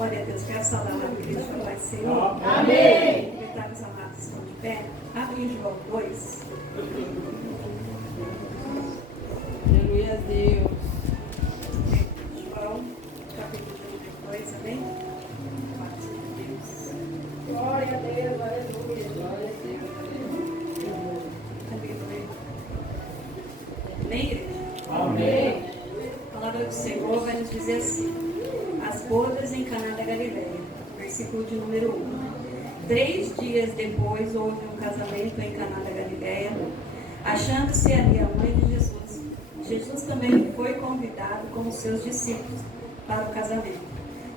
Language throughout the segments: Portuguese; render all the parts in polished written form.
Glória a Deus. Quero saudar a igreja do Pai do Senhor. Amém. Aproveitar que os amados estão de pé. Abre em João 2. Aleluia a Deus. João, capítulo 2, amém? Paz de Deus. Glória a Deus, aleluia. Glória a Deus, aleluia. Aleluia. Amém, igreja? Amém. A palavra do Senhor vai nos dizer assim: as bodas em Caná da Galileia, versículo de número 1. 3 dias depois houve um casamento em Caná da Galileia, achando-se ali a mãe de Jesus. Jesus também foi convidado com os seus discípulos para o casamento.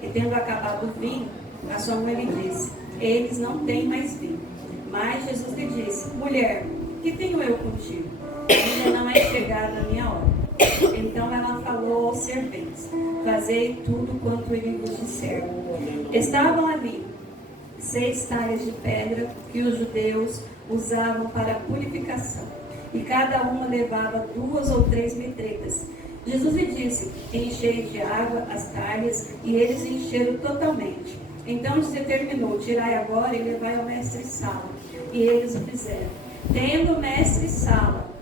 E tendo acabado o vinho, a sua mãe lhe disse: eles não têm mais vinho. Mas Jesus lhe disse: mulher, que tenho eu contigo? Ainda não é chegada a minha hora. Então ela falou aos serventes: fazei tudo quanto ele vos disser. Estavam ali 6 talhas de pedra que os judeus usavam para purificação, e cada uma levava 2 ou 3 metretas. Jesus lhe disse: enchei de água as talhas, e eles encheram totalmente. Então lhes determinou: tirai agora e levai ao mestre-sala. E eles o fizeram. Tendo o mestre-sala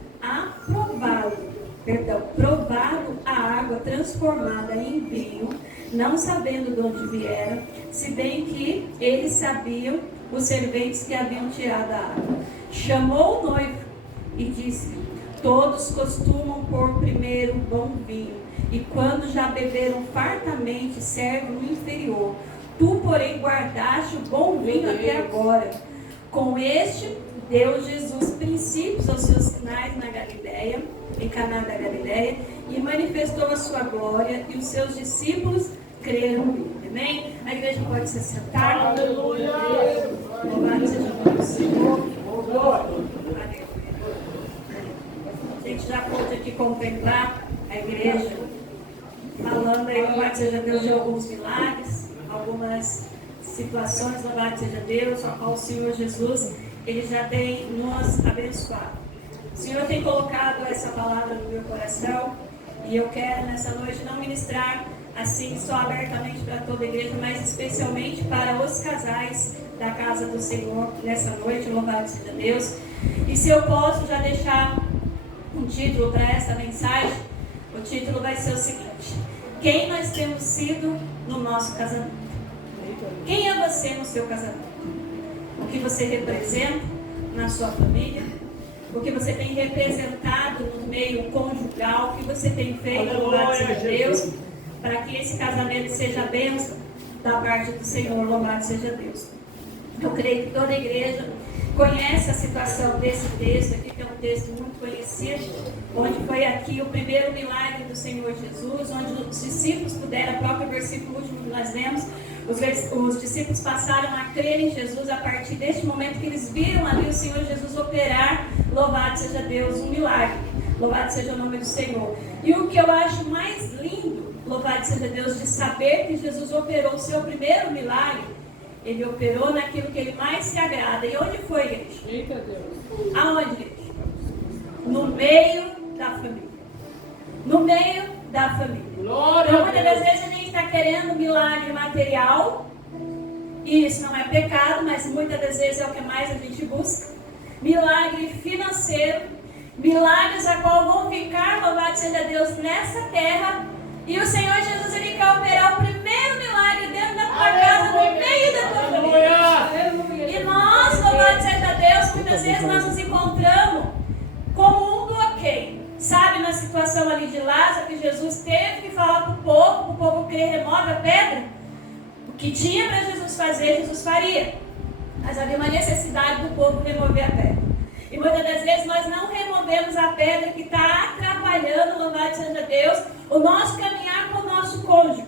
provado a água transformada em vinho, não sabendo de onde viera, se bem que eles sabiam, os serventes que haviam tirado a água, chamou o noivo e disse: todos costumam pôr primeiro bom vinho, e quando já beberam fartamente, servem o inferior. Tu, porém, guardaste o bom vinho até agora. Com este deu Jesus princípios aos seus sinais na Galileia, em Caná da Galileia, e manifestou a sua glória, e os seus discípulos creram nele. Amém? A igreja pode se sentar. Aleluia. Louvado seja o nome do Senhor. Aleluia. A gente já pode aqui contemplar a igreja, falando aí, louvado seja Deus, de alguns milagres, algumas situações, louvado seja Deus, ao Senhor Jesus, Ele já tem nos abençoado. O Senhor tem colocado essa palavra no meu coração, e eu quero nessa noite não ministrar assim só abertamente para toda a igreja, mas especialmente para os casais da casa do Senhor nessa noite, louvado seja Deus. E se eu posso já deixar um título para essa mensagem, o título vai ser o seguinte: quem nós temos sido no nosso casamento? Quem é você no seu casamento? O que você representa na sua família? O que você tem representado no meio conjugal? O que você tem feito, louvado seja Deus, para que esse casamento seja bênção da parte do Senhor, louvado seja Deus. Eu creio que toda a igreja conhece a situação desse texto aqui, que é um texto muito conhecido, onde foi aqui o primeiro milagre do Senhor Jesus, onde os discípulos puderam, o próprio versículo último que nós lemos, os discípulos passaram a crer em Jesus a partir deste momento que eles viram ali o Senhor Jesus operar, louvado seja Deus, um milagre, louvado seja o nome do Senhor. E o que eu acho mais lindo, louvado seja Deus, de saber que Jesus operou o seu primeiro milagre, Ele operou naquilo que Ele mais se agrada. E onde foi, igreja? Eita Deus. Aonde, igreja? No meio da família. No meio da família. Glória Então, a muitas Deus. das vezes a gente está querendo milagre material, e isso não é pecado, mas muitas das vezes é o que mais a gente busca. Milagre financeiro, milagres a qual vão ficar, louvado seja Deus, nessa terra. E o Senhor Jesus, Ele quer operar o primeiro milagre dentro da tua casa, no meio da tua família. E nós, louvado seja Deus, muitas vezes nós nos encontramos como um bloqueio. Sabe, na situação ali de Lázaro, que Jesus teve que falar para o povo crer, remove a pedra. O que tinha para Jesus fazer, Jesus faria. Mas havia uma necessidade do povo remover a pedra. E muitas das vezes nós não removemos a pedra que está atrapalhando, louvado seja Deus, o nosso caminhar com o nosso cônjuge.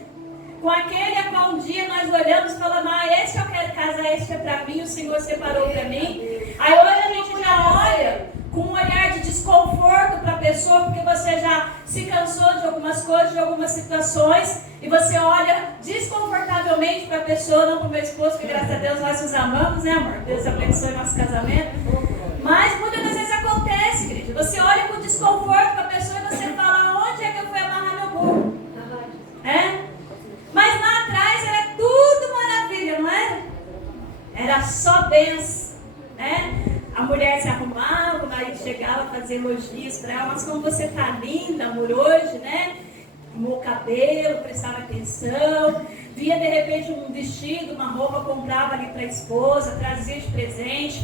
Com aquele a qual um dia nós olhamos e falamos: esse eu quero casar, esse é para mim, o Senhor separou para mim. Aí hoje a gente já olha com um olhar de desconforto para a pessoa, porque você já se cansou de algumas coisas, de algumas situações, e você olha desconfortavelmente para a pessoa, não para o meu esposo, que graças a Deus nós nos amamos, né, amor? Deus abençoe nosso casamento. Mas muitas das vezes acontece, igreja. Você olha com desconforto para a pessoa e você fala: onde é que eu fui amarrar meu burro? É? Mas lá atrás era tudo bênção, né? A mulher se arrumava, o marido chegava a fazer elogios para ela, mas como você tá linda, amor, hoje, né? Arrumou o cabelo, prestava atenção, via de repente um vestido, uma roupa, comprava ali para a esposa, trazia de presente.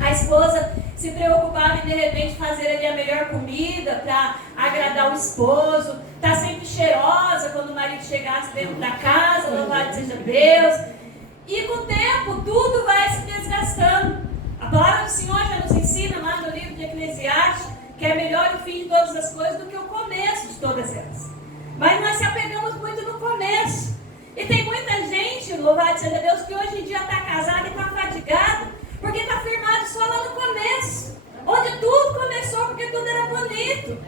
A esposa se preocupava em de repente fazer ali a melhor comida para agradar o esposo, tá sempre cheirosa quando o marido chegasse dentro da casa, louvado seja Deus. E com o tempo tudo vai se desgastando. A palavra do Senhor já nos ensina lá no livro de Eclesiastes que é melhor o fim de todas as coisas do que o começo de todas elas. Mas nós se apegamos muito no começo. E tem muita gente, louvado seja Deus, que hoje em dia está casada e está fadigado, porque está firmado só lá no começo, onde tudo começou, porque tudo era bonito.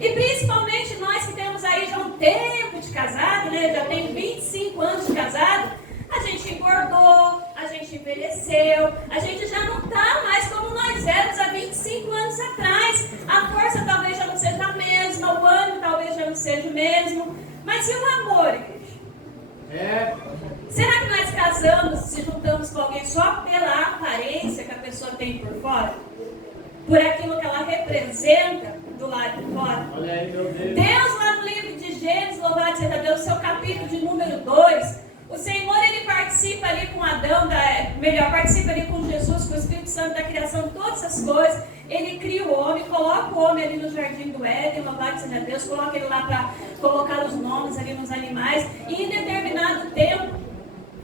E principalmente nós que temos aí já um tempo de casado, né? Já tem 25 anos de casado, a gente engordou, a gente envelheceu, a gente já não está mais como nós éramos há 25 anos atrás. A força talvez já não seja a mesma, o ânimo talvez já não seja o mesmo. Mas e o amor, igreja? Será que nós casamos, se juntamos com alguém só pela aparência que a pessoa tem por fora? Por aquilo que ela representa do lado de fora? Olha aí, meu Deus. Deus lá no livro de Gênesis, louvado seja Deus, seu capítulo de número 2, o Senhor, ele participa ali com Adão, participa ali com Jesus, com o Espírito Santo da criação de todas essas coisas. Ele cria o homem, coloca o homem ali no jardim do Éden, louvado seja Deus, coloca ele lá para colocar os nomes ali nos animais. E em determinado tempo,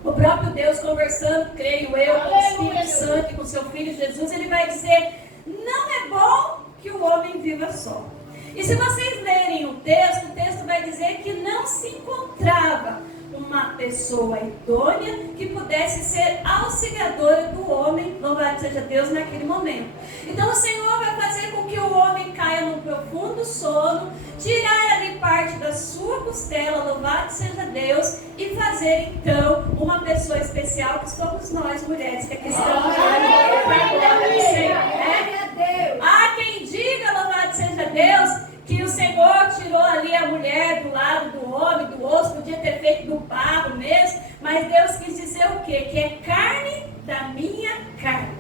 o próprio Deus conversando, creio eu, com o Espírito Santo e com seu Filho Jesus, ele vai dizer, não é bom que o homem viva só. E se vocês lerem o texto vai dizer que não se encontrava uma pessoa idônea que pudesse ser auxiliadora do homem, louvado seja Deus, naquele momento. Então o Senhor vai fazer com que o homem caia num profundo sono, tirar ali parte da sua costela, louvado seja Deus, e fazer então uma pessoa especial, que somos nós mulheres, que aqui estamos ali para a glória do Senhor. Há quem diga, louvado seja Deus, que o Senhor tirou ali a mulher do lado do homem, do osso, podia ter feito do barro mesmo, mas Deus quis dizer o quê? Que é carne da minha carne.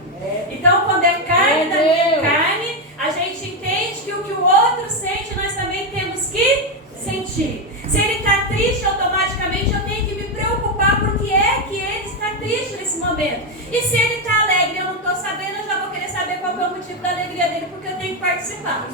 Então, quando é carne da minha carne, a gente entende que o que o outro sente, nós também temos que sentir. Se ele está triste, automaticamente eu tenho que me preocupar porque é que ele está triste nesse momento. E se ele está alegre e eu não estou sabendo, eu já vou querer saber qual é o motivo da alegria dele, porque eu tenho que participar.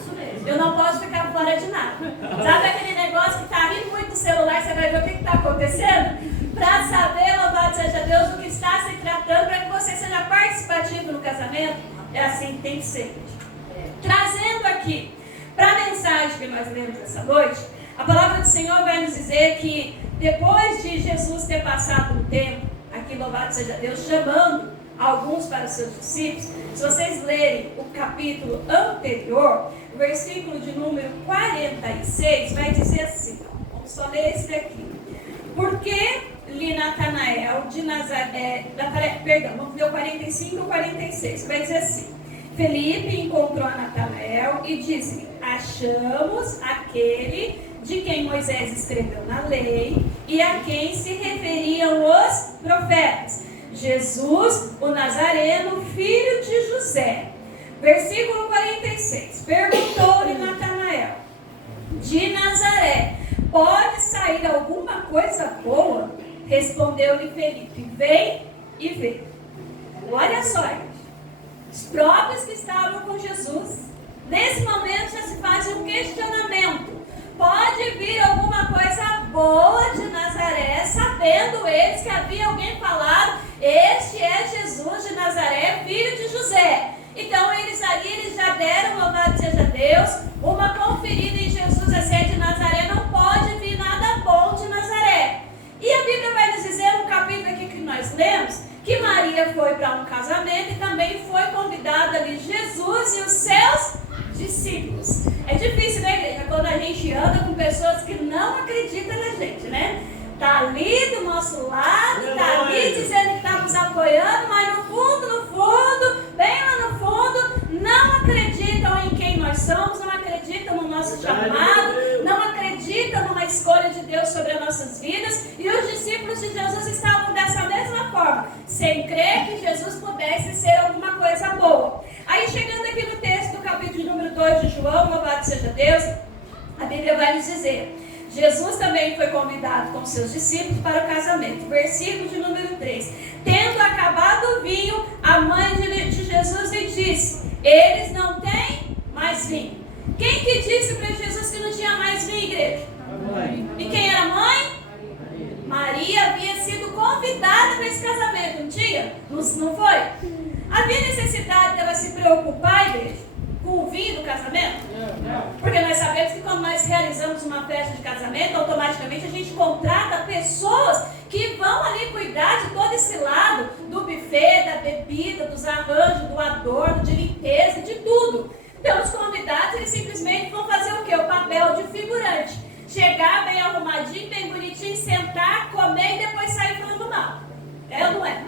Eu não posso ficar fora de nada. Sabe aquele negócio que está rindo muito no celular, você vai ver o que está acontecendo? Para saber, louvado seja Deus, o que está se tratando, para que você seja participativo no casamento. É assim que tem que ser. Trazendo aqui para a mensagem que nós lemos essa noite, a palavra do Senhor vai nos dizer que depois de Jesus ter passado um tempo, aqui louvado seja Deus, chamando alguns para os seus discípulos, se vocês lerem o capítulo anterior, o versículo de número 46, vai dizer assim, vamos só ler esse daqui. Porque li Natanael de Nazaré, vamos ler o 45 e o 46, vai dizer assim, Felipe encontrou a Natanael e disse, achamos aquele de quem Moisés escreveu na lei e a quem se referiam os profetas, Jesus, o Nazareno, filho de José. Versículo 46, perguntou-lhe Natanael, de Nazaré, pode sair alguma coisa boa? Respondeu-lhe Felipe, vem e vê. Olha só, os próprios que estavam com Jesus, nesse momento já se faz um questionamento. Pode vir alguma coisa boa de Nazaré, sabendo eles que havia alguém falado, este é Jesus de Nazaré, filho de José. Então eles já deram, louvado seja Deus, uma conferida em Jesus, esse é de Nazaré, não pode vir nada bom de Nazaré. E a Bíblia vai nos dizer, no capítulo aqui que nós lemos, que Maria foi para um casamento e também foi convidada ali Jesus e os seus discípulos. É difícil, né, igreja? Quando a gente anda com pessoas que não acreditam na gente, né? Tá ali do nosso lado, tá ali dizendo que está nos apoiando, mas no fundo, bem lá no fundo, não acreditam em quem nós somos, não acreditam no nosso chamado, não acreditam numa escolha de Deus sobre as nossas vidas. E os discípulos de Jesus estavam dessa mesma forma. melhor, sem crer que Jesus pudesse ser alguma coisa boa. Aí chegando aqui no texto do capítulo número 2 de João, louvado seja Deus, a Bíblia vai nos dizer: Jesus também foi convidado com seus discípulos para o casamento. Versículo de número 3. Tendo acabado o vinho, a mãe de Jesus lhe disse: eles não têm mais vinho. Quem que disse para Jesus que não tinha mais vinho, igreja? A mãe. E quem era a mãe? Maria havia sido convidada para esse casamento, não tinha? Não foi? Havia necessidade dela se preocupar, igreja, com o vinho do casamento? Porque nós sabemos que quando nós realizamos uma festa de casamento, automaticamente a gente contrata pessoas que vão ali cuidar de todo esse lado, do buffet, da bebida, dos arranjos, do adorno, de limpeza, de tudo. Então os convidados, eles simplesmente vão fazer o quê? O papel de figurante. Chegar bem arrumadinho, bem bonitinho, sentar, comer e depois sair falando mal. É ou não é?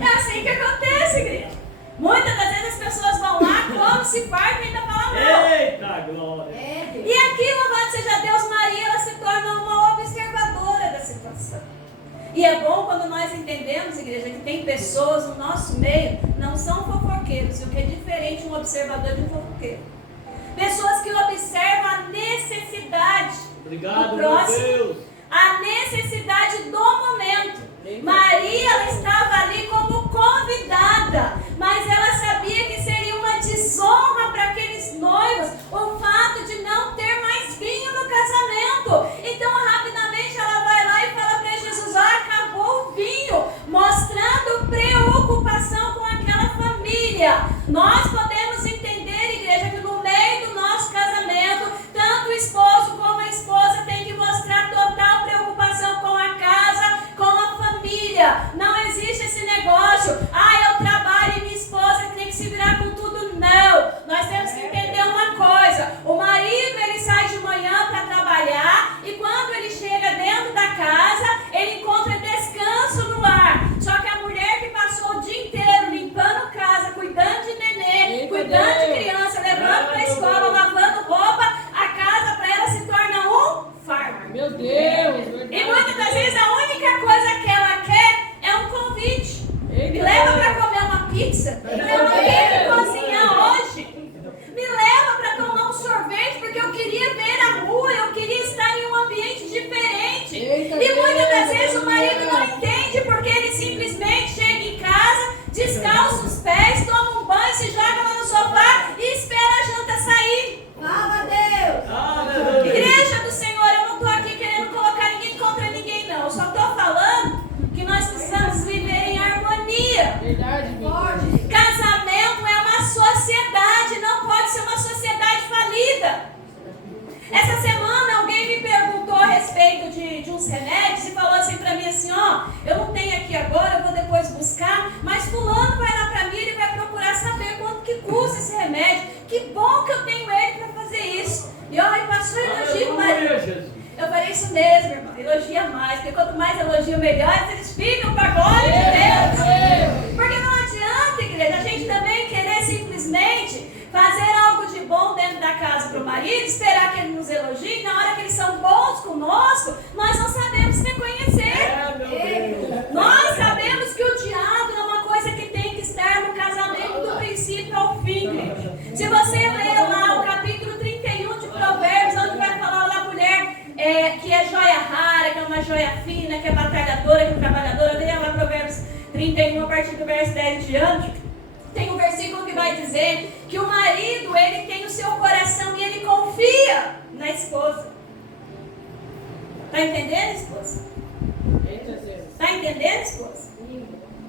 É assim que acontece, igreja. Muitas das vezes as pessoas vão lá, comem, se fartam e ainda falam mal. Eita glória! E aqui, louvado seja Deus, Maria, ela se torna uma observadora da situação. E é bom quando nós entendemos, igreja, que tem pessoas no nosso meio, não são fofoqueiros, e o que é diferente um observador de um fofoqueiro. Pessoas que observam a necessidade Obrigado, do meu próximo, Deus! a necessidade do momento. Maria, ela estava ali como convidada, mas ela sabia que seria uma desonra para aqueles noivos o fato de não ter mais vinho no casamento. Então, rapidamente, ela vai lá e fala para Jesus: ó, acabou o vinho, mostrando preocupação com aquela família. Nós podemos entender, igreja, que no meio do nosso casamento, tanto o esposo como a esposa tem que mostrar total preocupação com a casa, com a família. Não existe esse negócio: ah, eu trabalho e minha esposa tem que se virar com tudo. Não, nós temos que entender uma coisa: o marido, ele sai de manhã para trabalhar, e quando ele chega dentro da casa, ele encontra descanso no lar. Só que a mulher que passou o dia inteiro limpando casa, cuidando de nenê, cuidando de criança, levando para a escola, lavando roupa, a casa para ela se torna um fardo. Meu Deus! E muitas das vezes a única coisa que ela quer é um convite. Me leva para comer uma pizza. Eu não quero cozinhar hoje. Me leva para tomar um sorvete, porque eu queria ver a rua, eu queria estar em um ambiente diferente. E muitas das vezes o marido não entende, porque ele simplesmente chega em casa, descalça os pés, toma um banho, se joga lá no sofá e espera a janta sair. Fala, Deus! Aleluia! Igreja do Senhor, eu não estou aqui querendo colocar ninguém contra ninguém, não. Eu só estou falando que nós precisamos viver em harmonia. Verdade, Casamento é uma sociedade, não pode ser uma sociedade falida. Essa semana alguém me perguntou a respeito de uns remédios e falou assim para mim assim: ó, eu não tenho aqui agora, eu vou depois buscar, mas fulano vai lá para mim e ele vai procurar saber quanto que custa esse remédio. Que bom que eu tenho ele para fazer isso. E ó, e passou elogio, mas eu falei: isso mesmo, irmão, elogia mais, porque quanto mais elogio, melhor. Eles ficam para a glória de Deus. Porque não adianta, igreja, a gente também querer simplesmente fazer algo de bom dentro da casa para o marido, esperar que ele nos elogie, e na hora que eles são bons conosco, nós não sabemos reconhecer. Nós sabemos que o diabo é uma coisa que tem que estar no casamento do princípio ao fim, igreja. Se você ler lá o capítulo 31 de Provérbios, onde vai falar da mulher que é joia rara, que é uma joia fina, que é batalhadora, que é trabalhadora, leia lá Provérbios 31, a partir do verso 10 diante. Tem um versículo que vai dizer que o marido, ele tem o seu coração e ele confia na esposa. Está entendendo, esposa? Está entendendo, esposa?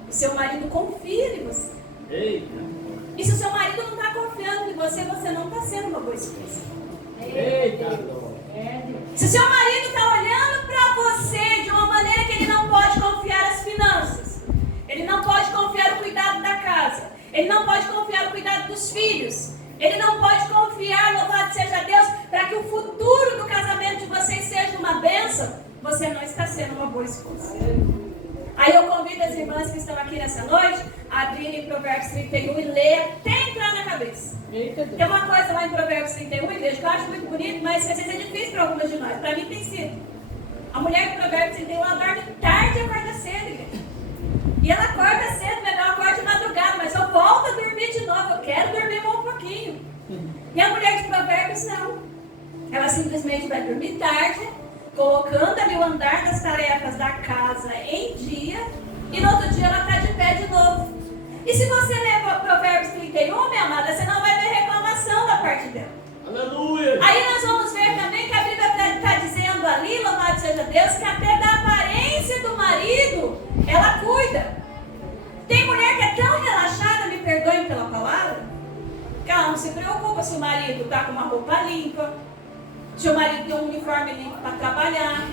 O seu marido confia em você. Eita! E se o seu marido não está confiando em você, você não está sendo uma boa esposa. Eita glória! Se o seu marido está olhando para você de uma maneira que ele não pode confiar as finanças, ele não pode confiar o cuidado da casa, ele não pode confiar o cuidado dos filhos, ele não pode confiar, louvado seja Deus, para que o futuro do casamento de vocês seja uma bênção, você não está sendo uma boa esposa. Aí eu convido as irmãs que estão aqui nessa noite a abrirem Provérbios 31 e ler até entrar na cabeça. Tem uma coisa lá em Provérbios 31, igreja, que eu acho muito bonito, mas às vezes é difícil para algumas de nós. Para mim tem sido. A mulher de Provérbios 31, ela dorme tarde e acorda cedo, igreja. E ela acorda cedo, mas ela acorda de madrugada, mas eu volto a dormir de novo, eu quero dormir um pouquinho. E a mulher de Provérbios não. Ela simplesmente vai dormir tarde, colocando ali o andar das tarefas da casa em dia, e no outro dia ela está de pé de novo. E se você ler Provérbios 31, minha amada, você não vai ver reclamação da parte dela. Aleluia. Aí nós vamos ver também que a Bíblia está dizendo ali, louvado seja Deus, que até da aparência do marido, ela cuida. Tem mulher que é tão relaxada, me perdoem pela palavra, que ela não se preocupa se o marido está com uma roupa limpa, se o marido tem um uniforme limpo para trabalhar,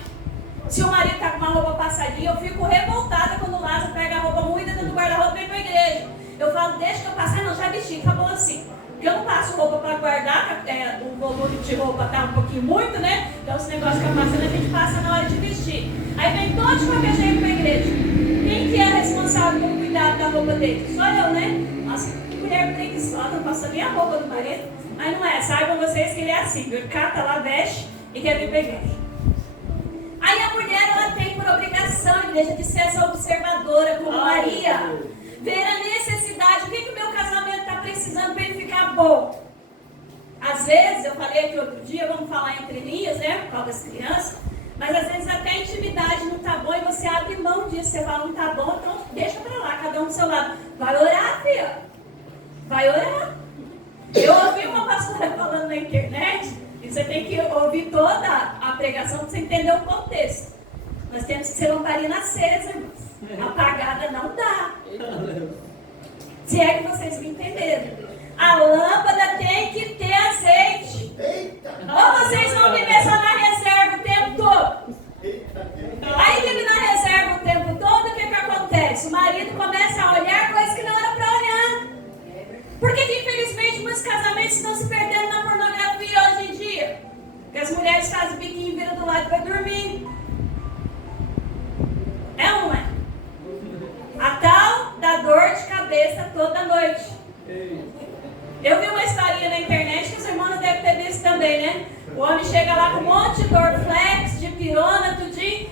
se o marido está com uma roupa passadinha. Eu fico revoltada quando o Lázaro pega a roupa moída dentro do guarda-roupa e vem para a igreja. Eu falo, deixa que eu passar, não, já vesti, acabou assim. Porque eu não passo roupa para guardar, o volume de roupa está um pouquinho muito, né? Então esse negócio fica passando, a gente passa na hora de vestir. Aí vem todo de qualquer jeito para a igreja. Quem que é responsável pelo cuidado da roupa dele? Sou eu, né? Nossa, que mulher preguiçosa, não passou nem a roupa do marido. Mas não é, saibam vocês que ele é assim, ele cata lá, veste e quer vir para a igreja. Aí a mulher, ela tem por obrigação, igreja, de ser essa observadora como Maria. Ver a necessidade, o que o meu casamento está precisando para ele ficar bom. Às vezes, eu falei aqui outro dia, vamos falar entre linhas, né, por causa das crianças, mas às vezes até a intimidade não está bom e você abre mão disso, você fala, não está bom, então deixa para lá, cada um do seu lado. Vai orar, filha. Vai orar. Eu ouvi uma pastora falando na internet, e você tem que ouvir toda a pregação para você entender o contexto. Nós temos que ser lamparina acesa, irmãos. Apagada não dá. Se é que vocês me entenderam. A lâmpada tem que ter azeite. Ou vocês vão viver só na reserva o tempo todo. Aí vive na reserva o tempo todo, o que acontece? O marido começa a olhar coisas que não era para olhar. Por que infelizmente muitos casamentos estão se perdendo na pornografia hoje em dia? Porque as mulheres fazem biquinho e viram do lado para dormir. É ou não é? A tal da dor de cabeça toda noite. Eu vi uma historinha na internet que os irmãos devem ter visto também, né? O homem chega lá com um monte de Dorflex, de pirona, tudinho.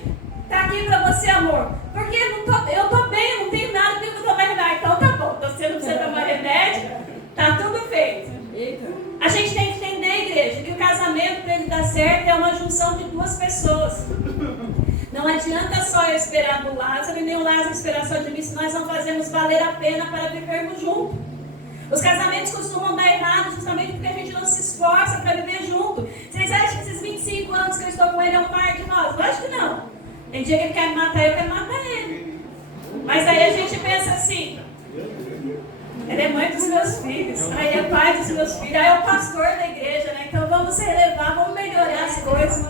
Tá aqui pra você, amor. Porque eu tô bem, eu não tenho nada, tenho que tomar remédio. Então tá bom, então você não precisa tomar remédio, tá tudo feito. A gente tem que entender, igreja, que o casamento, para ele dar certo, é uma junção de duas pessoas. Não adianta só eu esperar do Lázaro e nem o Lázaro esperar só de mim, se nós não fazemos valer a pena para vivermos juntos. Os casamentos costumam dar errado justamente porque a gente não se esforça para viver junto. Vocês acham que esses 25 anos que eu estou com ele é um mar de nós? Lógico que não. Tem dia que ele quer me matar, eu quero matar ele. Mas aí a gente pensa assim, ele é mãe dos meus filhos, aí é pai dos meus filhos, aí é o pastor da igreja, né? Então vamos relevar, vamos melhorar as coisas.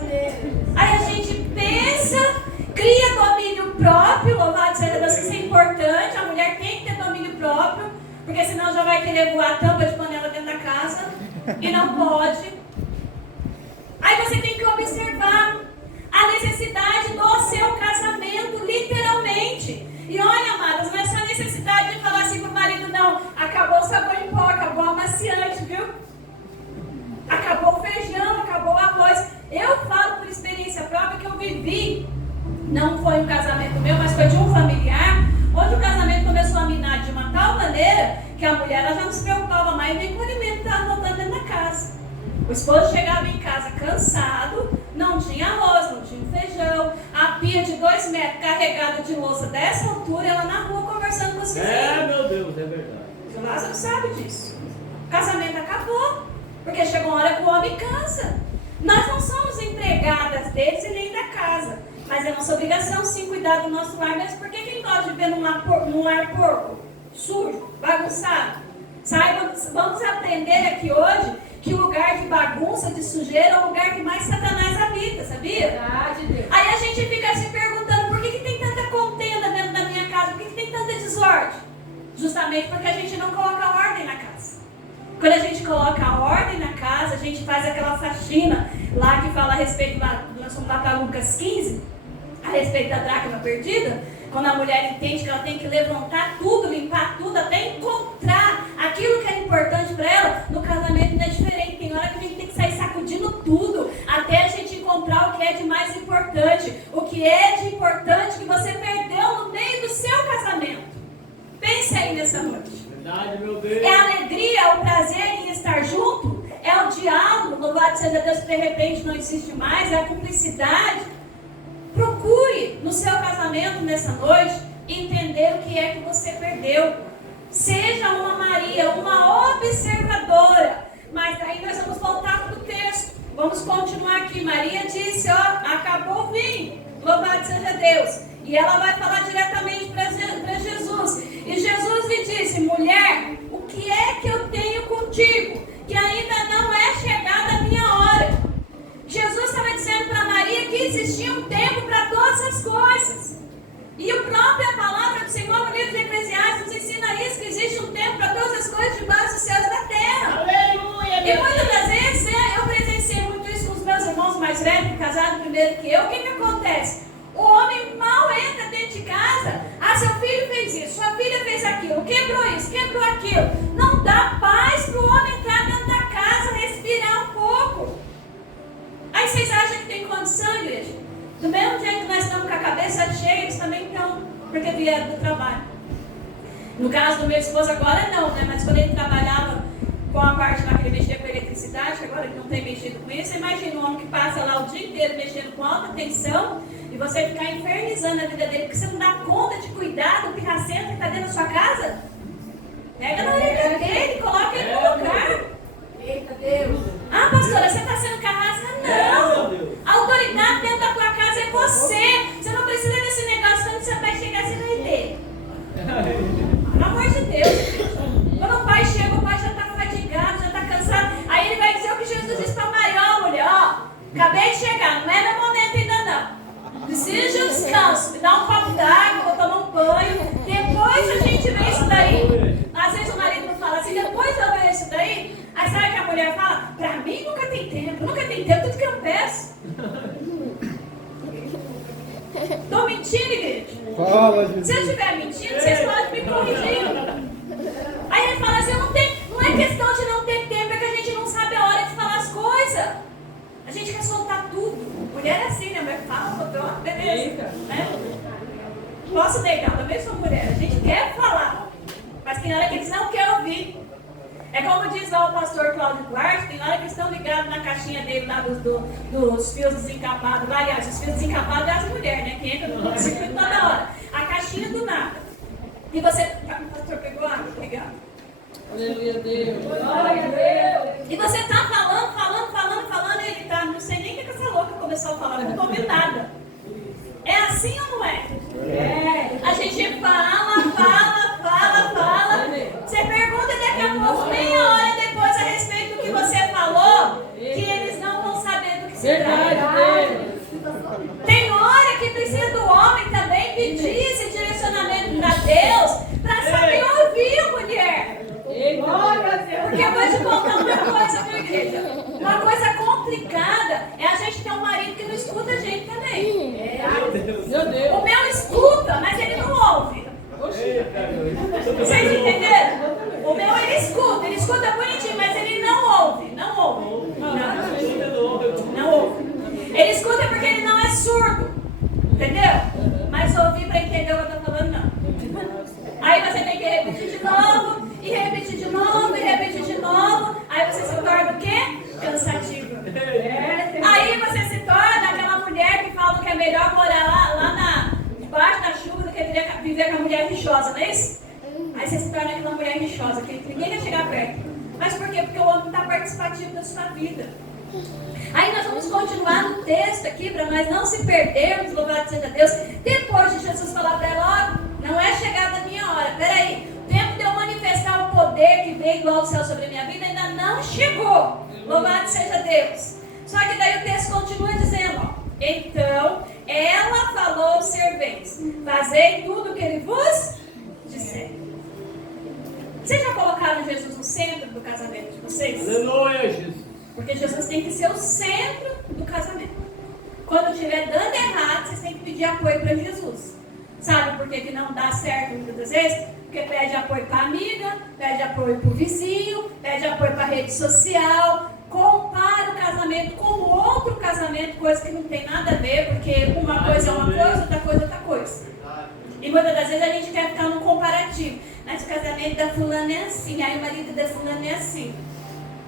Aí a gente pensa, cria domínio próprio, louvado seja Deus, que isso é importante, a mulher tem que ter domínio próprio, porque senão já vai querer voar a tampa de panela dentro da casa, e não pode. Aí você tem que observar a necessidade do seu casamento, literalmente. E olha, amadas, não é só necessidade de falar assim pro marido, não, acabou o sabão em pó, acabou o amaciante, viu? Acabou o feijão, acabou o arroz. Eu falo por experiência própria que eu vivi, não foi um casamento meu, mas foi de um familiar, onde o casamento começou a minar de uma tal maneira que a mulher ela já não se preocupava mais nem com o alimento que estava voltando dentro da casa. O esposo chegava em casa cansado, não tinha arroz, não tinha feijão, a pia de 2 metros carregada de louça dessa altura, ela na rua conversando com os vizinhos. É, meu Deus, é verdade. O Lázaro sabe disso. O casamento acabou, porque chegou uma hora que o homem cansa. Nós não somos empregadas deles e nem da casa, mas é nossa obrigação sim cuidar do nosso lar, mesmo porque quem gosta de viver num lar porco, sujo, bagunçado? Vamos aprender aqui hoje que o lugar de bagunça, de sujeira, é o lugar que mais Satanás habita, sabia? Aí a gente fica se perguntando, por que tem tanta contenda dentro da minha casa? Por que tem tanta desordem? Justamente porque a gente não coloca ordem na casa. Quando a gente coloca a ordem na casa, a gente faz aquela faxina lá que fala a respeito, nós vamos lá para Lucas 15, a respeito da dracma perdida, quando a mulher entende que ela tem que levantar tudo, limpar tudo, até encontrar aquilo que é importante para ela, no casamento não é diferente. Tem hora que a gente tem que sair sacudindo tudo, até a gente encontrar o que é de mais importante. que é de importante que você perdeu no meio do seu casamento? Pense aí nessa noite. Verdade, meu Deus. É a alegria, o prazer em estar junto? É o diálogo, louvado seja Deus, que de repente não existe mais? É a cumplicidade? Procure no seu casamento nessa noite entender o que é que você perdeu. Seja uma Maria, uma observadora. Mas daí nós vamos voltar para o texto. Vamos continuar aqui. Maria disse, acabou o vinho. Louvado seja Deus. E ela vai falar diretamente para Jesus. E Jesus lhe disse, mulher, o que é que eu tenho contigo? Que ainda não é chegada a minha hora. Jesus estava dizendo para Maria que existia um tempo para todas as coisas. E a própria palavra do Senhor no livro de Eclesiastes nos ensina isso, que existe um tempo para todas as coisas debaixo dos céus e da terra. Aleluia! E muitas das vezes eu presenciei muito isso com os meus irmãos mais velhos, casados primeiro que eu. O que acontece? O homem mal entra dentro de casa. Seu filho fez isso, sua filha fez aquilo, quebrou isso, quebrou aquilo. Não dá paz para o homem entrar dentro da casa, respirar um pouco. Aí vocês acham que tem condição, igreja? Do mesmo jeito que nós estamos com a cabeça cheia, eles também estão, porque vieram do trabalho. No caso do meu esposo agora não, né? Mas quando ele trabalhava com a parte lá que ele mexia com eletricidade, agora ele não tem mexido com isso, imagina um homem que passa lá o dia inteiro mexendo com alta tensão e você ficar infernizando a vida dele porque você não dá conta de cuidar do pirracento que está dentro da sua casa. Pega na orelha dele, coloca ele no lugar. Eita Deus! Pastora, você está sendo carrasca? Não! A autoridade dentro da tua casa é você. Você não precisa desse negócio quando você vai chegar, você vai ter. Pelo amor de Deus. Quando o pai chega, o pai já está fadigado, já está cansado. Aí ele vai dizer o que Jesus disse para a Maria, mulher, acabei de chegar, não é meu momento ainda não. Preciso de um descanso, me dá um copo d'água, vou tomar um banho. Depois a gente vê isso daí. Às vezes o marido não fala assim, depois eu vejo isso daí. Aí sabe que a mulher fala, pra mim nunca tem tempo, tudo que eu peço. Estou mentindo, igreja? Fala, Jesus. Se eu estiver mentindo, vocês podem me corrigir. Aí ele fala assim, não é questão de não ter tempo, é que a gente não sabe a hora de falar as coisas. A gente quer soltar tudo. Mulher é assim, né? Mulher fala, beleza. Né? Posso negar, também sou mulher. A gente quer falar, mas tem hora que eles não querem ouvir. É como diz lá o pastor Cláudio Duarte, tem hora que eles estão ligados na caixinha dele lá dos fios desencapados. Aliás, os fios desencapados é as mulheres, né? Que entra no circuito toda hora. A caixinha do nada. E você... O pastor pegou água? Obrigado. Aleluia Deus! Glória a Deus! E você tá falando, e ele tá... Não sei nem o que essa louca começou a falar, não tô ouvindo nada. É assim ou não é? É. A gente fala. Você pergunta daqui a pouco, meia hora depois, a respeito do que você falou, que eles não vão saber do que se trata. Tem hora que precisa do homem também pedir esse direcionamento para Deus, para saber ouvir, mulher. Porque eu vou te contar uma coisa, minha igreja. Uma coisa complicada é a gente ter um marido que não escuta a gente também. Meu Deus! O meu escuta, mas ele não ouve. Vocês entenderam? O meu ele escuta bonitinho, mas ele não ouve. Não ouve. Ele escuta porque ele não é surdo. Entendeu? Mas ouvir para entender o que eu estou falando, não. Aí você tem que repetir de novo, e repetir de novo, e repetir de novo. Aí você se torna o quê? Cansativo. Aí você se torna aquela mulher que fala que é melhor morar lá debaixo da chuva do que viver com a mulher rixosa, não é isso? Aí você se torna aquela mulher rixosa, que ninguém quer chegar perto. Mas por quê? Porque o homem está participativo da sua vida. Aí nós vamos continuar no texto aqui, para nós não se perdermos, louvado seja Deus. Depois de Jesus falar para ela, não é chegada a minha hora. Peraí, o tempo de eu manifestar o poder que veio do alto céu sobre a minha vida ainda não chegou. Louvado seja Deus. Só que daí o texto continua dizendo, então ela falou aos serventes, fazei tudo o que ele vos disser. Vocês já colocaram Jesus no centro do casamento de vocês? Aleluia, Jesus. Porque Jesus tem que ser o centro do casamento. Quando estiver dando errado, vocês têm que pedir apoio para Jesus. Sabe por que não dá certo muitas vezes? Porque pede apoio para a amiga, pede apoio para o vizinho, pede apoio para a rede social. Compara o casamento como outro casamento, coisa que não tem nada a ver, porque uma coisa é uma coisa, outra coisa é outra coisa. E muitas das vezes a gente quer ficar num comparativo. Mas o casamento da fulana é assim, aí o marido da fulana é assim.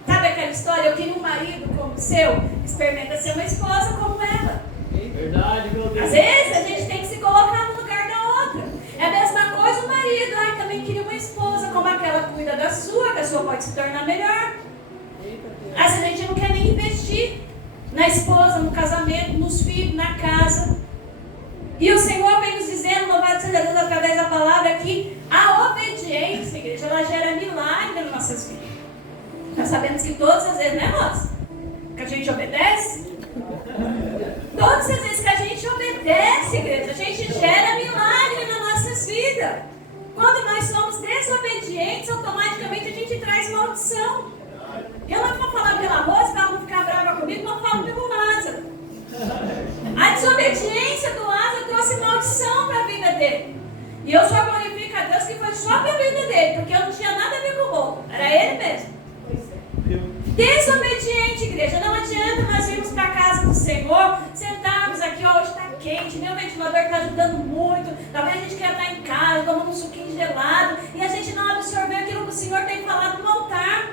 Sabe aquela história? Eu queria um marido como o seu, experimenta ser uma esposa como ela. Verdade, meu Deus. Às vezes a gente tem que se colocar no lugar da outra. É a mesma coisa o marido. Ai, também queria uma esposa como aquela cuida da sua, que a sua pode se tornar melhor. Às vezes a gente não quer nem investir na esposa, no casamento, nos filhos, na casa. E o Senhor vem nos dizendo, louvado seja Deus através da palavra, que a obediência, igreja, ela gera milagre nas nossas vidas. Nós sabemos que todas as vezes, né, Rosa? Que a gente obedece. Todas as vezes que a gente obedece, igreja, a gente gera milagre nas nossas vidas. Quando nós somos desobedientes, automaticamente a gente traz maldição. Eu não vou falar pela Rosa, para ela não ficar brava comigo, não falo pelo Lázaro. A desobediência do Lázaro trouxe maldição para a vida dele. E eu só glorifico a Deus que foi só para a vida dele, porque eu não tinha nada a ver com o bolo, era ele mesmo. Desobediente, igreja. Não adianta nós irmos para a casa do Senhor, sentarmos aqui, ó, hoje está quente, meu ventilador está ajudando muito, talvez a gente queira estar em casa, tomando um suquinho gelado, e a gente não absorver aquilo que o Senhor tem falado no altar.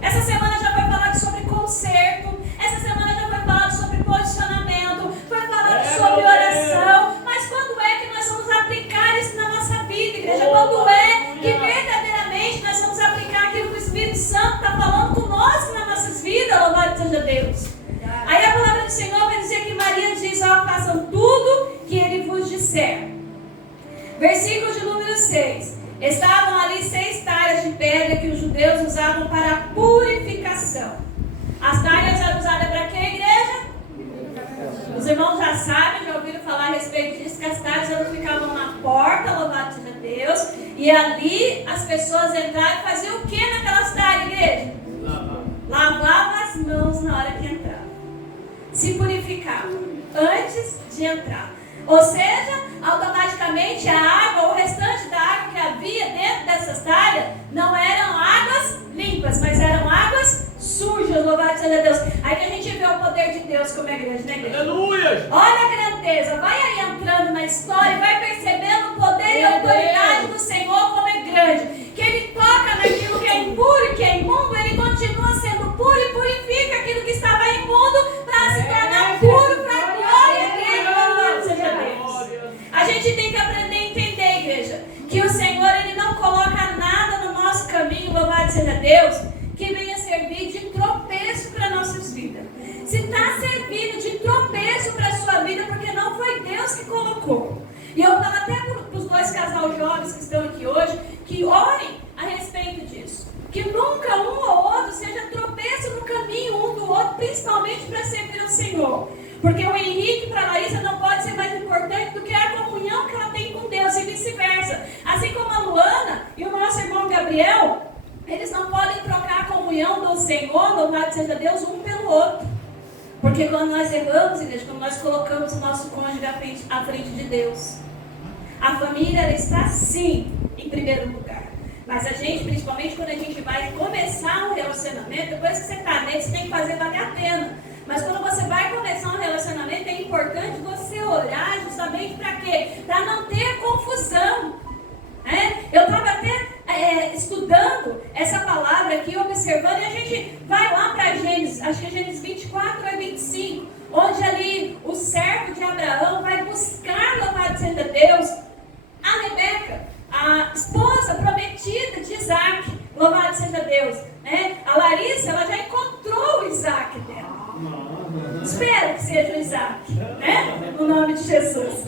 Essa semana já foi falado sobre conserto, essa semana já foi falado sobre posicionamento, foi falado sobre oração, mas quando é que nós vamos aplicar isso na nossa vida, igreja? Quando é que verdadeiramente nós vamos aplicar aquilo que o Espírito Santo está falando conosco nas nossas vidas, louvado seja Deus. Aí a palavra do Senhor vai dizer que Maria diz, ó, façam tudo que Ele vos disser. Versículo de número 6. Estavam ali 6 talhas de pedra que os judeus usavam para a purificação. As talhas eram usadas para quê, igreja? Os irmãos já sabem, já ouviram falar a respeito disso, que as talhas elas ficavam na porta, louvado seja Deus, e ali as pessoas entravam e faziam o que naquelas talhas, igreja? Lavavam as mãos na hora que entravam. Se purificavam antes de entrar. Ou seja, automaticamente a água, o restante da água que havia dentro dessas talhas, não eram águas limpas, mas eram águas sujas, louvado seja Deus. Aí que a gente vê o poder de Deus como é grande, né, igreja? Aleluia! Olha a grandeza, vai aí entrando na história e vai percebendo o poder e a autoridade do Senhor como é grande. Que Ele toca naquilo que é impuro e que é imundo, Ele continua sendo puro e purifica aquilo que estava imundo para se tornar puro para a glória dele, louvado seja Deus. A gente tem que aprender a entender, igreja, que o Senhor Ele não coloca nada no nosso caminho, louvado seja Deus, que venha servir de tropeço para nossas vidas. Se está servindo de tropeço para a sua vida, porque não foi Deus que colocou. E eu falo até para os 2 casal jovens que estão aqui hoje, que orem a respeito disso. Que nunca um ou outro seja tropeço no caminho um do outro, principalmente para servir ao Senhor. Porque o Henrique para a Larissa não pode ser mais importante do que a comunhão que ela tem com Deus e vice-versa. Assim como a Luana e o nosso irmão Gabriel, eles não podem trocar a comunhão do Senhor, louvado seja Deus, um pelo outro. Porque quando nós erramos, igreja, quando nós colocamos o nosso cônjuge à frente de Deus, a família ela está sim em primeiro lugar. Mas a gente, principalmente quando a gente vai começar um relacionamento, depois que você está dentro, você tem que fazer valer a pena. Mas quando você vai começar um relacionamento, é importante você orar justamente para quê? Para não ter confusão. Eu estava até estudando essa palavra aqui, observando, e a gente vai lá para Gênesis, acho que é Gênesis 24 a 25, onde ali o servo de Abraão vai buscar, louvado seja Deus, a Rebeca, a esposa prometida de Isaac, louvado seja Deus. A Larissa, ela já encontrou o Isaac dela. Espero que seja o Isaac, no nome de Jesus.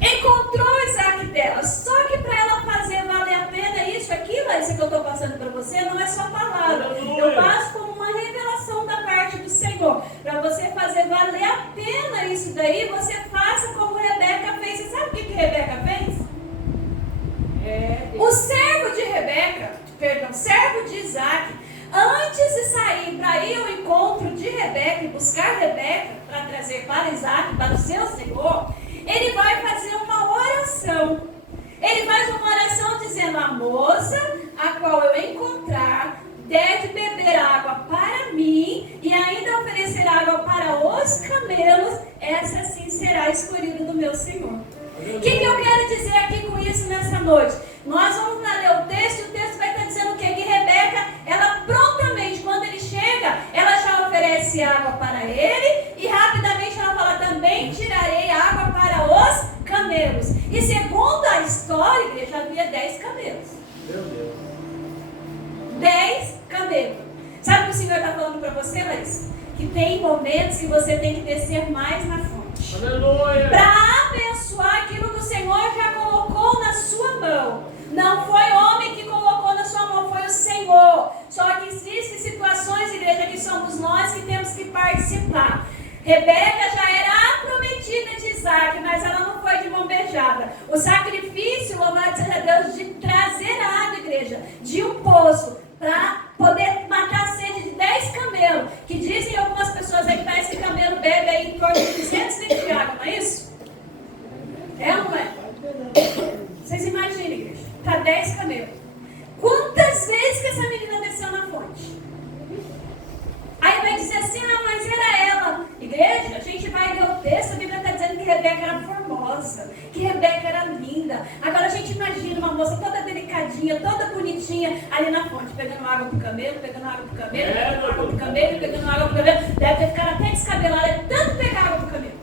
Encontrou o Isaac dela, só que para ela fazer valer a pena isso aqui, Larissa, que eu estou passando para você, não é só palavra. Eu passo como uma revelação da parte do Senhor. Para você fazer valer a pena isso daí, você faça como Rebeca fez. Você sabe o que Rebeca fez? O servo de Isaac, antes de sair para ir ao encontro de Rebeca e buscar Rebeca para trazer para Isaac, para o seu Senhor, ele vai fazer uma oração. Ele faz uma oração dizendo: a moça a qual eu encontrar, deve beber água para mim e ainda oferecer água para os camelos, essa sim será escolhida do meu Senhor. O que eu quero dizer aqui com isso nessa noite? Nós vamos ler o texto vai estar dizendo o quê? Que Rebeca, ela prontamente, quando ele chega, ela já oferece água para ele e rapidamente ela fala, também tirarei água para os camelos. E segundo a história, igreja, havia 10 camelos. Meu Deus. 10 camelos. Sabe o que o Senhor está falando para você, Larissa? Que tem momentos que você tem que descer mais na fonte. Aleluia. Para abençoar aquilo que o Senhor já colocou na sua mão. Não foi homem que colocou na sua mão, foi o Senhor. Só que existem situações, igreja, que somos nós que temos que participar. Rebeca já era a prometida de Isaac, mas ela não foi de mão beijada. O sacrifício, louvado seja Deus, de trazer água, igreja, de um poço, para poder matar a sede de 10 camelos. Que dizem algumas pessoas aí que esse camelo bebe aí em torno de 200 litros de água, não é isso? É ou não é? Vocês imaginem, igreja, para 10 camelos. Quantas vezes que essa menina desceu na fonte? Aí vai dizer assim, não, mas era ela. Igreja, a gente vai ler o texto, a Bíblia está dizendo que Rebeca era formosa, que Rebeca era linda. Agora a gente imagina uma moça toda delicadinha, toda bonitinha, ali na fonte, pegando água pro camelo, pegando água pro camelo, pegando água pro camelo, pegando água pro camelo. Deve ter ficado até descabelada, é tanto pegar água pro camelo.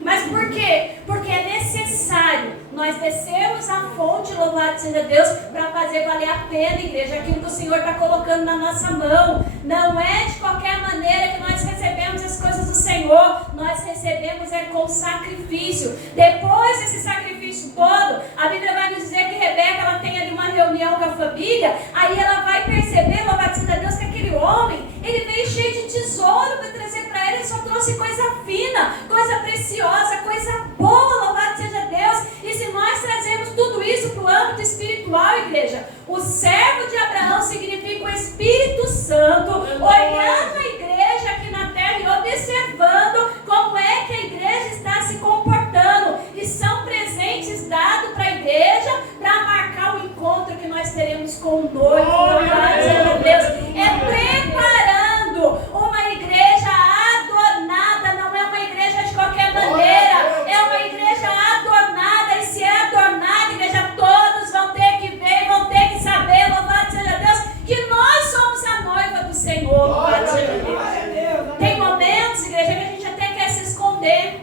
Mas por quê? Porque é necessário nós descermos a fonte, louvado seja Deus, para fazer valer a pena, igreja, aquilo que o Senhor está colocando na nossa mão. Não é de qualquer maneira que nós recebemos as coisas do Senhor, nós recebemos é com sacrifício. Depois desse sacrifício todo, a Bíblia vai nos dizer que Rebeca, ela tem ali uma reunião com a família, aí ela vai perceber, louvado seja Deus, que aquele homem, ele veio cheio de tesouro para trazer para ela, ele só trouxe coisa fina, coisa preciosa, coisa boa, louvado seja Deus. E se nós trazemos tudo isso para o âmbito espiritual, igreja, o servo de Abraão significa o Espírito Santo, olhando a igreja aqui na terra e observando como é que a igreja está se comportando. E são presentes dados para a igreja para marcar o encontro que nós teremos com o noivo, louvado seja Deus. É preparando uma igreja adornada, não é uma igreja de qualquer maneira, é uma igreja adornada, e se é adornada, igreja, todos vão ter que ver, vão ter que saber, louvado seja Deus, que nós somos a noiva do Senhor, louvado seja Deus. Tem momentos, igreja, que a gente até quer se esconder,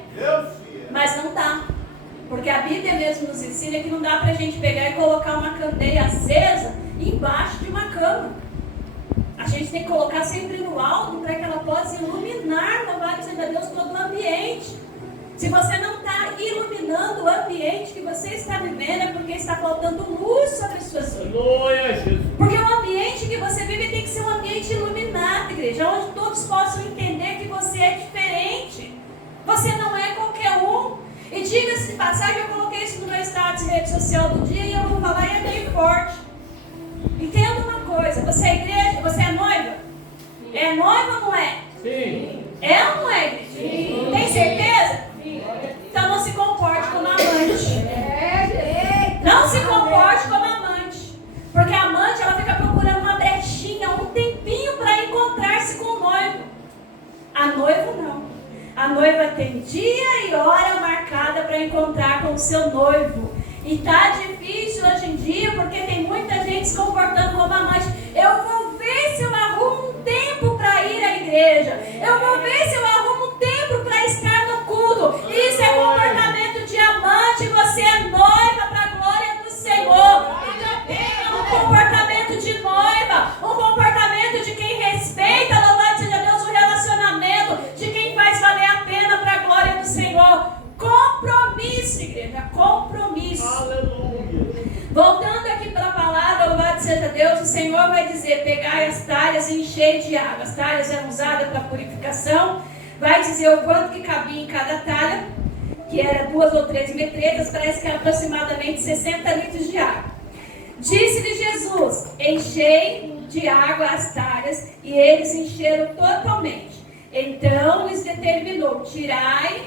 mas não dá, porque a Bíblia mesmo nos ensina que não dá pra gente pegar e colocar uma candeia acesa embaixo de uma cama. A gente tem que colocar sempre no alto para que ela possa iluminar, louvado seja Deus, todo o ambiente. Se você não está iluminando o ambiente que você está vivendo, é porque está faltando luz sobre as suas vidas. Aleluia, Jesus. Porque o ambiente que você vive tem que ser um ambiente iluminado, igreja, onde todos possam entender que você é diferente. Você não é qualquer um. E diga-se de passagem, eu coloquei isso no meu status de rede social do dia e eu vou falar e é bem forte. Entenda uma coisa, você é igreja, você é noiva? É noiva ou não é? Sim. É ou não é, igreja? Sim. Tem certeza? Sim. Então não se comporte como amante. Não se comporte como amante. Porque a amante, ela fica procurando uma brechinha, um tempinho para encontrar-se com o noivo. A noiva não. A noiva tem dia e hora marcada para encontrar com o seu noivo. E tá difícil hoje em dia, porque tem muita gente se comportando como amante. Eu vou ver se eu arrumo um tempo para ir à igreja. Eu vou ver se eu arrumo um tempo para estar no culto. Isso é comportamento de amante. Você é noiva para a glória do Senhor. Então tenha um comportamento de noiva, um comportamento de quem respeita, louvado seja Deus, o relacionamento, de quem faz valer a pena para a glória do Senhor. Compromisso, igreja, compromisso. Aleluia. Voltando aqui para a palavra, louvado seja Deus, o Senhor vai dizer, pegai as talhas e enchei de água. As talhas eram usadas para purificação. Vai dizer o quanto que cabia em cada talha, que era 2 ou 3 metretas, parece que era aproximadamente 60 litros de água. Disse-lhe Jesus, enchei de água as talhas, e eles encheram totalmente. Então lhes determinou, tirai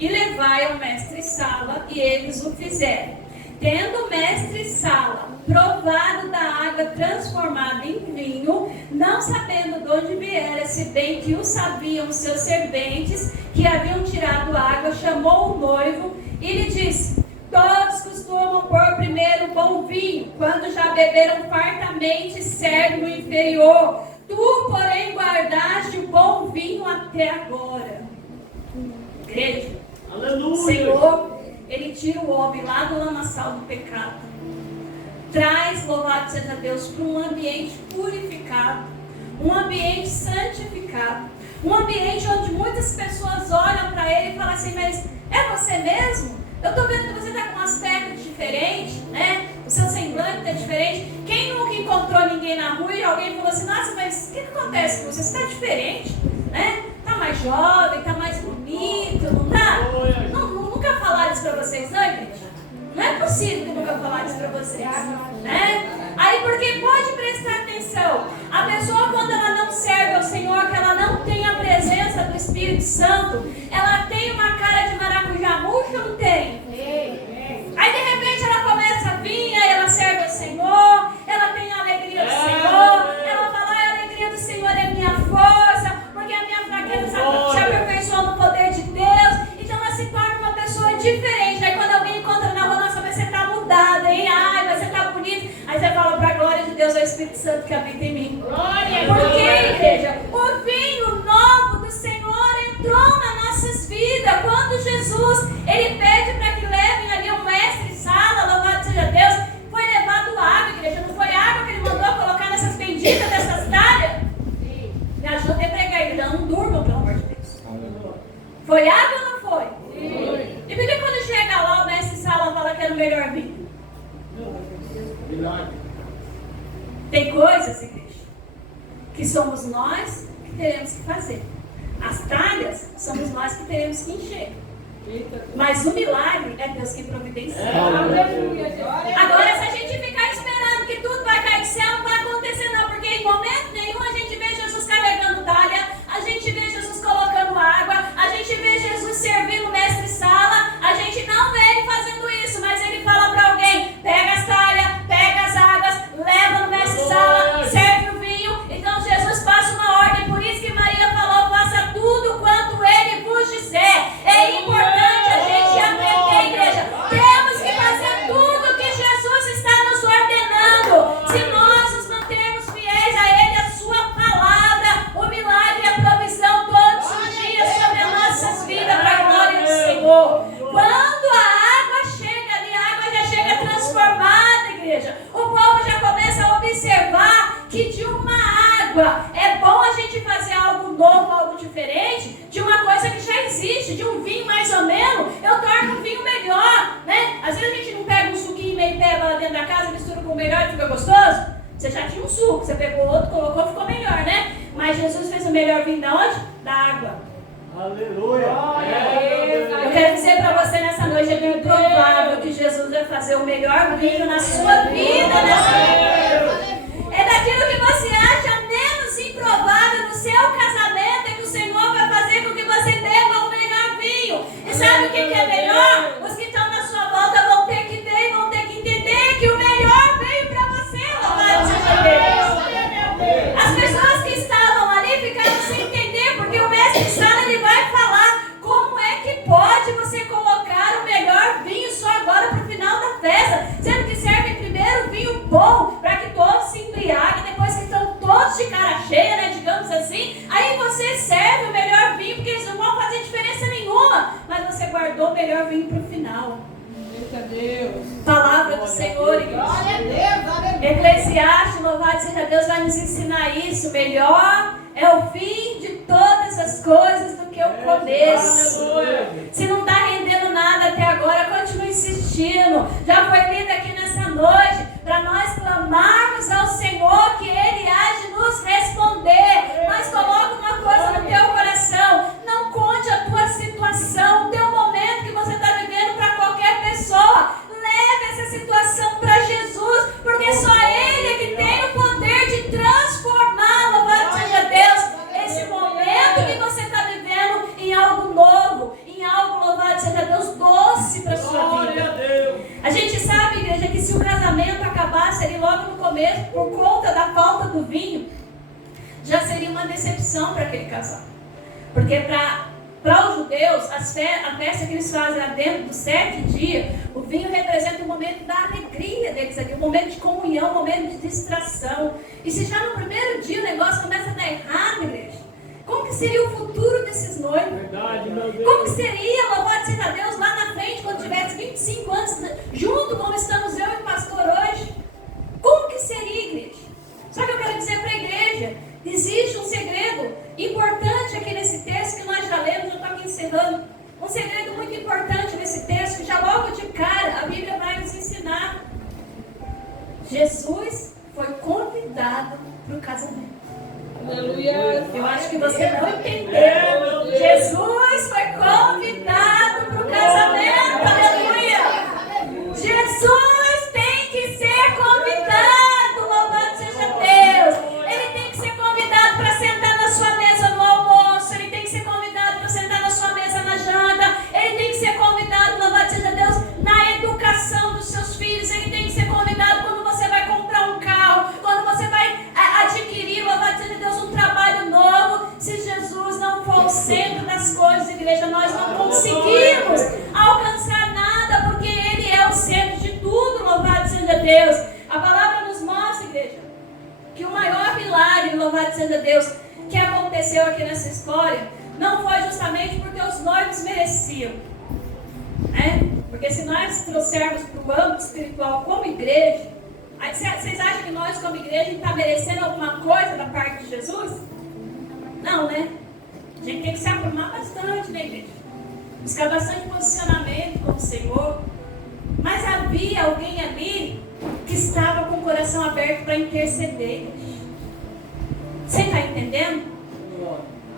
e levai ao mestre Sala, e eles o fizeram. Tendo o mestre Sala provado da água transformada em vinho, não sabendo de onde viera, se bem que o sabiam seus serventes, que haviam tirado a água, chamou o noivo e lhe disse: todos costumam pôr primeiro o bom vinho, quando já beberam fartamente, serve o inferior. Tu, porém, guardaste o bom vinho até agora. Igreja, Aleluia. o Senhor, Ele tira o homem lá do lamaçal do pecado, traz, louvado seja Deus, para um ambiente purificado, um ambiente santificado, um ambiente onde muitas pessoas olham para Ele e falam assim: mas é você mesmo? Eu estou vendo que você está com um aspecto diferente, né? O seu semblante está diferente. Quem nunca encontrou ninguém na rua e alguém falou assim: nossa, mas o que acontece com você? Você está diferente, né? Está mais jovem, está mais bonito, não está? Nunca falaram isso para vocês, não, gente? Não é possível que nunca falaram isso para vocês, né? Aí, porque pode prestar atenção, a pessoa, quando ela não serve ao Senhor, que ela não tem a presença do Espírito Santo, ela tem uma cara de maracujá murcho ou não tem? Aí, de repente, ela começa a vir, aí ela serve ao Senhor, ela tem a alegria do Senhor, ela fala: a alegria do Senhor é minha força, porque a minha fraqueza se aperfeiçoa no poder de Deus. Então, ela se torna uma pessoa diferente. Aí, quando alguém encontra na rua: nossa, mas você está mudada, hein? Ai, mas você está bonita. Aí você fala: para a glória de Deus, é o Espírito Santo que habita em mim. Por quê, igreja? O vinho novo do Senhor entrou nas nossas vidas. Quando Jesus, Ele pede para que levem ali um mestre-sala, louvado seja Deus, foi levado água, igreja. Não foi água que Ele mandou colocar nessas benditas dessas talhas? Me ajuda a pregar, igreja. Não durmam, pelo amor de Deus. Foi água ou não foi? E por que quando chega lá, o mestre-sala fala que era o melhor vinho? Tem coisas, igreja, que somos nós que teremos que fazer. As talhas somos nós que teremos que encher. Mas o milagre é Deus que providencia. Agora, se a gente ficar esperando que tudo vai cair do céu, não vai acontecer não. Porque em momento nenhum a gente vê Jesus carregando talha, a gente vê Jesus colocando água, a gente vê Jesus servindo mestre-sala. A gente não vê Ele fazendo isso, mas Ele fala para alguém: pega as talhas, pega as águas, leva no mestre-sala, serve o vinho. Então Jesus passa uma ordem. Por isso que Maria falou: faça tudo quanto Ele vos disser. É importante a gente aprender, igreja. Temos que fazer tudo que Jesus está nos ordenando. Se nós nos mantermos fiéis a Ele, a Sua palavra, o milagre e a provisão todos os dias sobre as nossas vidas, para a glória do Senhor. Quando a água chega ali, a água já chega transformada, igreja. O povo já começa a observar que de uma água é bom a gente fazer algo novo, algo diferente, de uma coisa que já existe, de um vinho mais ou menos, eu torno um vinho melhor, né? Às vezes a gente não pega um suquinho meio peba lá dentro da casa, mistura com o melhor e fica gostoso. Você já tinha um suco, você pegou outro, colocou, ficou melhor, né? Mas Jesus fez o melhor vinho da onde? Da água. Aleluia. Eu quero dizer para você nessa noite: é bem provável que Jesus vai fazer o melhor vinho na sua vida nessa noite. É daquilo que você acha menos improvável no seu casamento, é que o Senhor vai fazer com que você beba o melhor vinho. E sabe o que é melhor? Os que estão na sua volta vão ter que ver e vão ter que entender que o melhor veio para você, louvado seja Deus. As pessoas que estavam ali ficaram sem entender, porque o mestre-sala, ele vai falar: como é que pode você colocar o melhor vinho só agora para o final da festa, sendo que serve primeiro vinho bom, para que todos se embriaguem, depois que estão todos de cara cheia, né, digamos assim, aí você serve o melhor vinho, porque eles não vão fazer diferença nenhuma, mas você guardou o melhor vinho para o final. Palavra do Senhor, igreja. Eclesiastes, louvado seja Deus, vai nos ensinar isso. Melhor é o fim de todas as coisas do que o começo. Se não está rendendo nada até agora, continue insistindo. Já foi lido aqui nessa noite para nós clamarmos ao Senhor, que Ele há de nos responder. Mas coloca uma coisa no teu coração: não conte a tua situação, o teu momento que você está vivendo para qualquer pessoa. Leve essa situação para Jesus, porque só Ele é que tem o poder de transformar, louvado seja Deus, esse momento que você está vivendo em algo novo, em algo, louvado nós, ali logo no começo, por conta da falta do vinho, já seria uma decepção para aquele casal. Porque para os judeus, a festa que eles fazem lá dentro dos 7 dias, o vinho representa o momento da alegria deles ali, o momento de comunhão, o momento de distração. E se já no primeiro dia o negócio começa a dar errado, igreja, como que seria o futuro desses noivos? Verdade, meu Deus. Como que seria, louvado seja Deus, lá na frente, quando tivesse 25 anos, junto como estamos eu e o pastor hoje? Como que seria, igreja? Só que eu quero dizer para a igreja, existe um segredo importante aqui nesse texto que nós já lemos, eu estou aqui encerrando. Um segredo muito importante nesse texto, que já logo de cara a Bíblia vai nos ensinar. Jesus foi convidado para o casamento. Aleluia. Eu acho que você não entendeu. Jesus foi convidado para o casamento. Aleluia. Jesus tem que ser convidado. Louvado seja Deus. Ele tem que ser convidado para sentar na sua mesa no almoço. Ele tem que ser convidado para sentar na sua mesa na janta. Ele tem que ser convidado, louvado seja Deus, na educação dos seus filhos. Ele tem que ser convidado quando você vai comprar um carro, quando você vai adquirir, louvado seja Deus, um trabalho novo. Se Jesus não for o centro das coisas, igreja, nós não conseguimos alcançar nada, porque Ele é o centro de tudo, louvado seja Deus. A palavra nos mostra, igreja, que o maior milagre, louvado seja Deus, que aconteceu aqui nessa história, não foi justamente porque os noivos mereciam, né? Porque se nós trouxermos para o âmbito espiritual como igreja, aí vocês acham que nós como igreja está merecendo alguma coisa da parte de Jesus? Não, né? A gente tem que se aprumar bastante, né, igreja? Buscar bastante posicionamento com o Senhor. Mas havia alguém ali que estava com o coração aberto para interceder. Você está entendendo?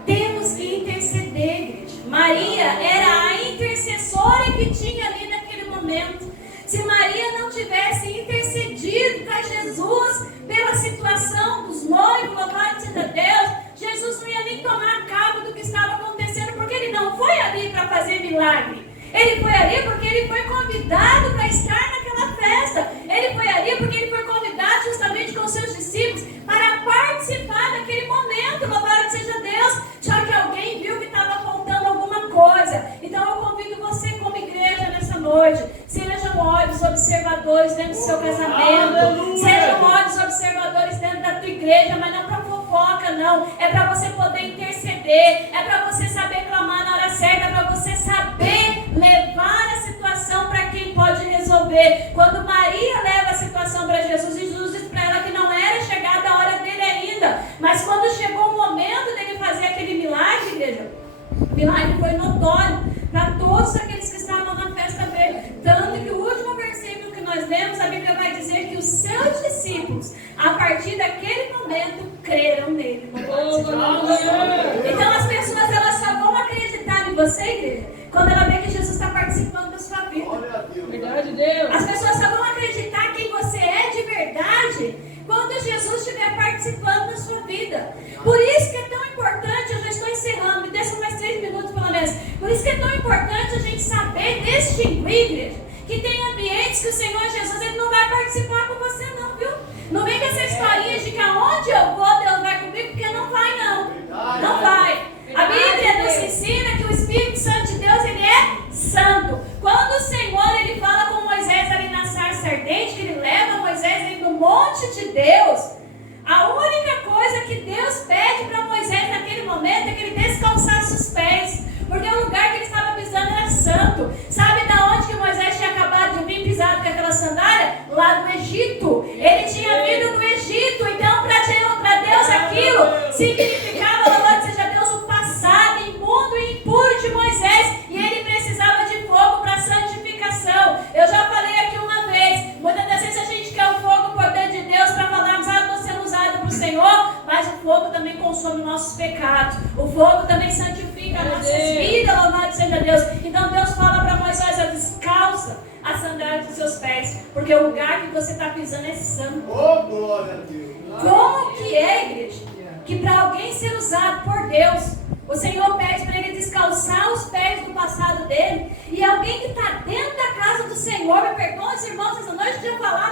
Temos que interceder, igreja. Maria era a intercessora que tinha ali naquele momento. Se Maria não tivesse intercedido para Jesus pela situação dos noivos, louvado seja Deus, Jesus não ia nem tomar cabo do que estava acontecendo, porque ele não foi ali para fazer milagre. Ele foi ali porque ele foi convidado para estar naquela festa. Ele foi ali porque ele foi convidado justamente com os seus discípulos para participar daquele momento, louvado seja Deus. Só que alguém viu que estava faltando alguma coisa. Então eu convido você como igreja nessa noite, sejam olhos observadores dentro do seu casamento, sejam olhos observadores dentro da tua igreja, mas não para fofoca, não. É para você poder interceder, é para você saber clamar na hora certa, é para você saber levar a situação para quem pode resolver. Quando Maria leva a situação para Jesus, e Jesus diz para ela que não era chegada a hora dele ainda, mas quando chegou o momento dele fazer aquele milagre, igreja, o milagre foi notório para todos aqueles que estavam na festa dele. Tanto que o último versículo que nós lemos, a Bíblia vai dizer que os seus discípulos, a partir daquele momento, creram nele. Então as pessoas, elas só vão acreditar em você, igreja, quando ela vê que Jesus está participando da sua vida. Verdade, Deus. As pessoas só vão acreditar quem você é de verdade quando Jesus estiver participando da sua vida. Por isso que é tão importante, eu já estou encerrando, me deixa mais 3 minutos pelo menos. Por isso que é tão importante a gente saber distinguir, igreja, que tem ambientes que o Senhor Jesus, ele não vai participar com você não, viu? Não vem com essa historinha de que aonde eu vou, Deus vai comigo, porque não vai não. Não vai. A Bíblia nos ensina que o Espírito Santo de Deus, ele é santo. Quando o Senhor, ele fala com Moisés ali na sarça ardente, que ele leva Moisés ali no monte de Deus, a única coisa que Deus pede para Moisés naquele momento é que ele descalçasse os pés, porque o lugar que ele estava pisando era santo. Sabe da onde que Moisés tinha acabado de vir pisado com aquela sandália? Lá do Egito. Ele tinha vindo do Egito. Então para Deus aquilo significava, louvado seja Deus, o passado imundo e impuro de Moisés, e ele precisava de fogo para santificação. Eu já falei aqui uma vez, muitas das vezes a gente quer o fogo, o poder de Deus para falarmos, estou sendo usado para o Senhor, mas o fogo também consome nossos pecados, o fogo também santifica as nossas vidas, louvado seja Deus. Então Deus fala para Moisés, descalça a sandália dos seus pés, porque o lugar que você está pisando é santo. Oh, glória a Deus. Como que é, igreja, que para alguém ser usado por Deus, o Senhor pede para ele descalçar os pés do passado dele, e alguém que está dentro da casa do Senhor, me perdoa os irmãos, essa noite eu tinha falado